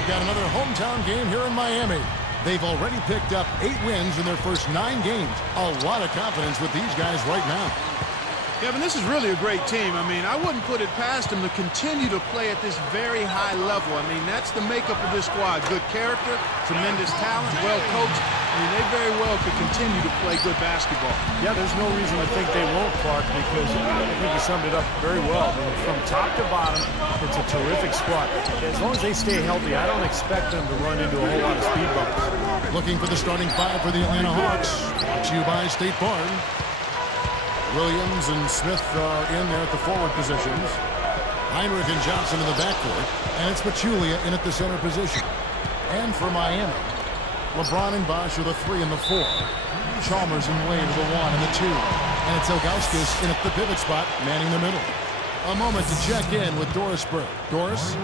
we've got another hometown game here in Miami. They've already picked up 8 wins in their first 9 games. A lot of confidence with these guys right now. Kevin, this is really a great team. I mean, I wouldn't put it past them to continue to play at this very high level. I mean, that's the makeup of this squad. Good character, tremendous talent, well coached. I mean, they very well could continue to play good basketball. Yeah, there's no reason to think they won't, Clark, because I think you summed it up very well. I mean, from top to bottom, it's a terrific squad. As long as they stay healthy, I don't expect them to run into a whole lot of speed bumps. Looking for the starting 5 for the Atlanta Hawks. Brought to you by State Farm. Williams and Smith are in there at the forward positions. Heinrich and Johnson in the backcourt. And it's Pachulia in at the center position. And for Miami, LeBron and Bosh are the 3 and the 4. Chalmers and Wade are the 1 and the 2. And it's Ilgauskas in at the pivot spot, manning the middle. A moment to check in with Doris Burke. Doris?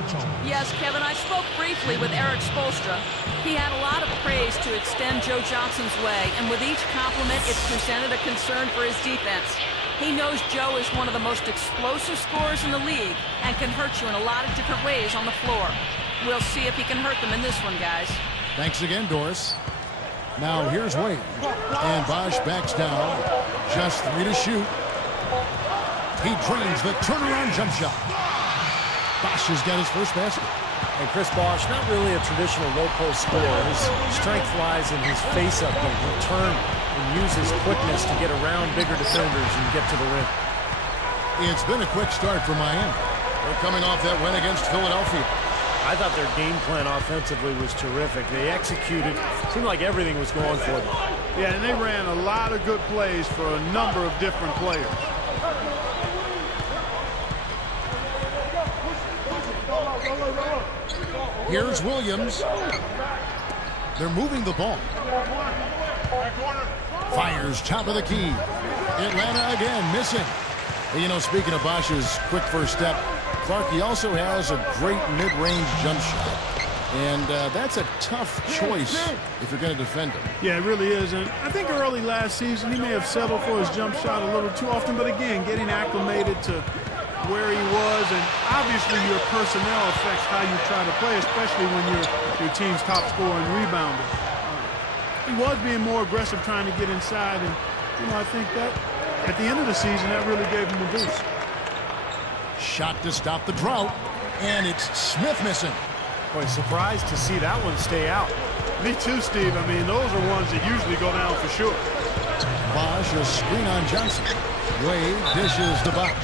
Yes, Kevin, I spoke briefly with Eric Spoelstra. He had a lot of praise to extend Joe Johnson's way, and with each compliment, it presented a concern for his defense. He knows Joe is one of the most explosive scorers in the league and can hurt you in a lot of different ways on the floor. We'll see if he can hurt them in this one, guys. Thanks again, Doris. Now here's Wade. And Bosh backs down. Just 3 to shoot. He drains the turnaround jump shot. Bosh has got his first basket. And Chris Bosh, not really a traditional low-post scorer. His strength lies in his face-up game. He'll turn and use his quickness to get around bigger defenders and get to the rim. It's been a quick start for Miami. They're coming off that win against Philadelphia. I thought their game plan offensively was terrific. They executed. Seemed like everything was going for them. Yeah, and they ran a lot of good plays for a number of different players. Here's Williams. They're moving the ball. Fires top of the key. Atlanta again missing. You know, speaking of Bosh's quick first step, Clark, he also has a great mid-range jump shot. And that's a tough choice if you're going to defend him. Yeah, it really is. And I think early last season, he may have settled for his jump shot a little too often. But again, getting acclimated to where he was, and obviously your personnel affects how you try to play, especially when you're your team's top scorer and rebounder. He was being more aggressive trying to get inside, and you know, I think that at the end of the season that really gave him a boost. Shot to stop the drought, and it's Smith missing. Boy, surprised to see that one stay out. Me too, Steve. I mean, those are ones that usually go down for sure. Bosh, a screen on Johnson. Wade dishes to Bosh.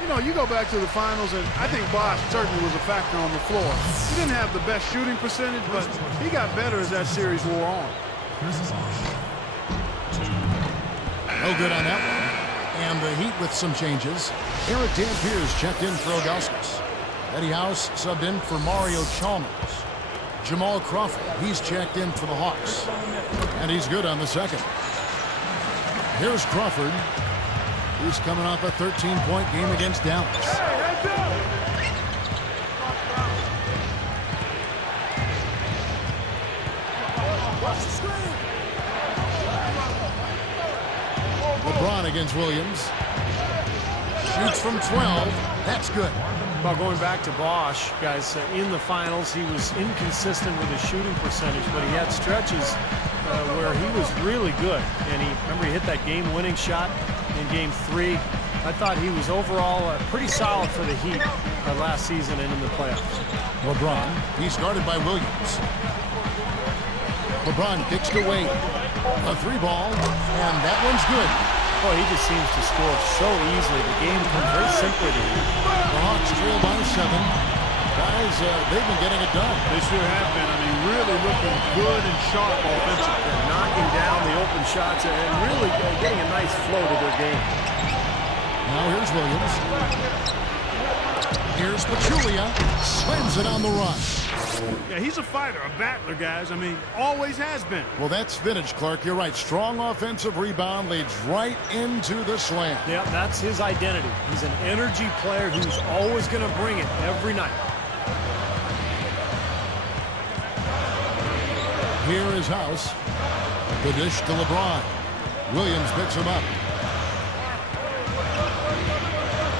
You know, you go back to the finals, and I think Bosh certainly was a factor on the floor. He didn't have the best shooting percentage, but he got better as that series wore on. No good on that one. And the Heat with some changes. Eric Dampiers checked in for Ilgauskas. Eddie House subbed in for Mario Chalmers. Jamal Crawford, he's checked in for the Hawks. And he's good on the second. Here's Crawford. He's coming off a 13-point game against Dallas. LeBron against Williams. Shoots from 12. That's good. Well, going back to Bosh, guys, in the finals, he was inconsistent with his shooting percentage, but he had stretches where he was really good. And remember, he hit that game-winning shot in Game 3. I thought he was overall pretty solid for the Heat last season and in the playoffs. LeBron, he's guarded by Williams. LeBron kicks to Wade. A 3-ball, and that one's good. Boy, he just seems to score so easily. The game comes very simply to him. The Hawks trail by 7. Guys, they've been getting it done. They sure have been. I mean, really looking good and sharp offensively. Knocking down the open shots and really getting a nice flow to their game. Now here's Williams. Here's Pachulia. Slams it on the run. Yeah, he's a fighter, a battler, guys. I mean, always has been. Well, that's vintage, Clark. You're right. Strong offensive rebound leads right into the slam. Yeah, that's his identity. He's an energy player who's always going to bring it every night. Here is House. The dish to LeBron. Williams picks him up.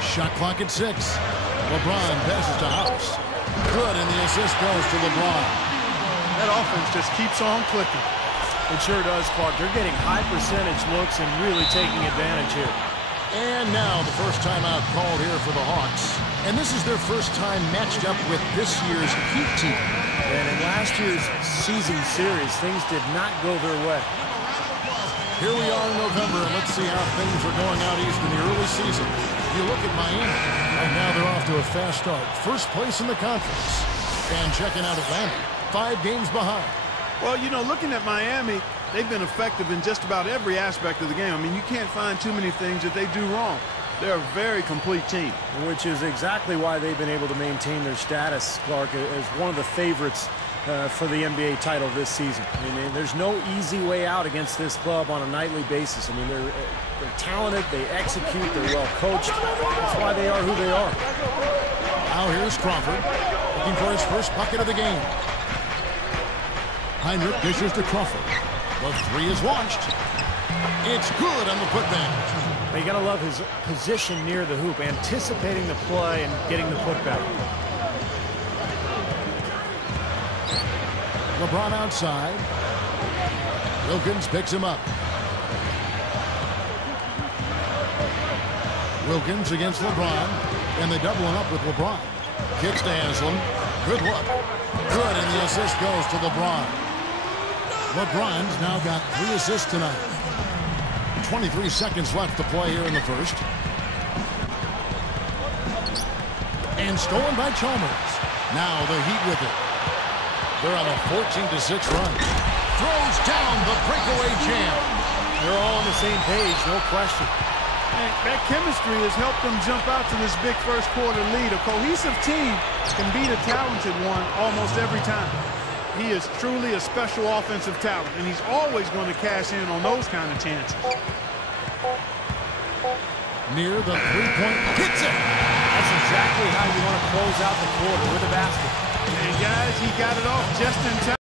Shot clock at 6. LeBron passes to House. Good, and the assist goes to LeBron. That offense just keeps on clicking. It sure does, Clark. They're getting high percentage looks and really taking advantage here. And now the first timeout called here for the Hawks. And this is their first time matched up with this year's Heat team. And in last year's season series, things did not go their way. Here we are in November, and let's see how things are going out east in the early season. You look at Miami. Right now they're off to a fast start. First place in the conference. And checking out Atlanta, 5 games behind. Well, you know, looking at Miami, they've been effective in just about every aspect of the game. I mean, you can't find too many things that they do wrong. They're a very complete team. Which is exactly why they've been able to maintain their status, Clark, as one of the favorites for the NBA title this season. I mean, there's no easy way out against this club on a nightly basis. I mean, they're talented, they execute, they're well coached. That's why they are who they are. Now here's Crawford, looking for his first bucket of the game. Hinrich dishes to Crawford. The 3 is launched. It's good on the putback. You got to love his position near the hoop, anticipating the play and getting the putback. LeBron outside. Wilkins picks him up. Wilkins against LeBron, and they double him up with LeBron. Kicks to Haslam. Good look. Good, and the assist goes to LeBron. LeBron's now got 3 assists tonight. 23 seconds left to play here in the first. And stolen by Chalmers. Now the Heat with it. They're on a 14-6 run. Throws down the breakaway jam. They're all on the same page, no question. And that chemistry has helped them jump out to this big first quarter lead. A cohesive team can beat a talented one almost every time. He is truly a special offensive talent, and he's always going to cash in on those kind of chances. Near the three-point, hits it. That's exactly how you want to close out the quarter with a basket. And guys, he got it off just in time.